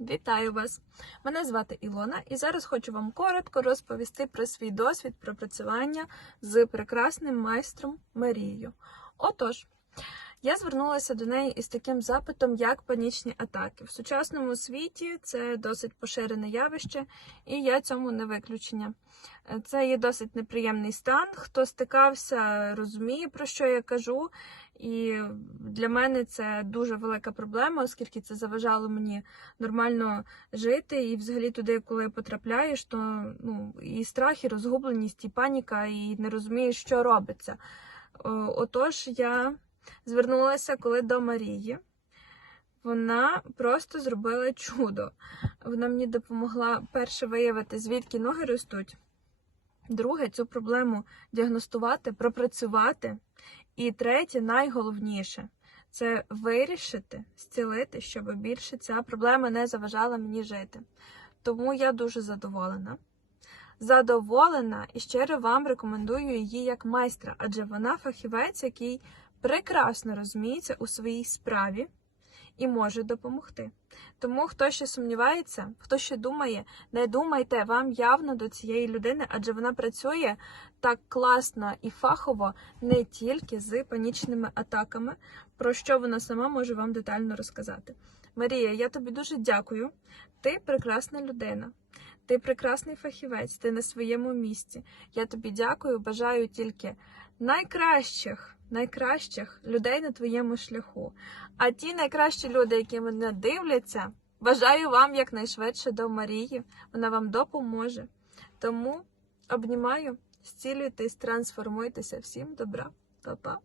Вітаю вас! Мене звати Ілона, і зараз хочу вам коротко розповісти про свій досвід пропрацювання з прекрасним майстром Марією. Отож, я звернулася до неї із таким запитом, як панічні атаки. В сучасному світі це досить поширене явище, і я цьому не виключення. Це є досить неприємний стан. Хто стикався, розуміє, про що я кажу. І для мене це дуже велика проблема, оскільки це заважало мені нормально жити. І взагалі туди, коли потрапляєш, то ну, і страх, і розгубленість, і паніка, і не розумієш, що робиться. Отож, я звернулася коли до Марії. Вона просто зробила чудо. Вона мені допомогла перше виявити, звідки ноги ростуть. Друге, цю проблему діагностувати, пропрацювати. І третє, найголовніше це вирішити, зцілити, щоб більше ця проблема не заважала мені жити. Тому я дуже задоволена. Задоволена і щиро вам рекомендую її як майстра, адже вона фахівець, який прекрасно розуміється у своїй справі і може допомогти. Тому хто ще сумнівається, хто ще думає, не думайте вам явно до цієї людини, адже вона працює так класно і фахово не тільки з панічними атаками, про що вона сама може вам детально розказати. Марія, я тобі дуже дякую. Ти прекрасна людина. Ти прекрасний фахівець, ти на своєму місці. Я тобі дякую, бажаю тільки найкращих, найкращих людей на твоєму шляху. А ті найкращі люди, які мене дивляться, бажаю вам якнайшвидше до Марії. Вона вам допоможе. Тому обнімаю, зцілюйтесь, трансформуйтеся. Всім добра, Па-па.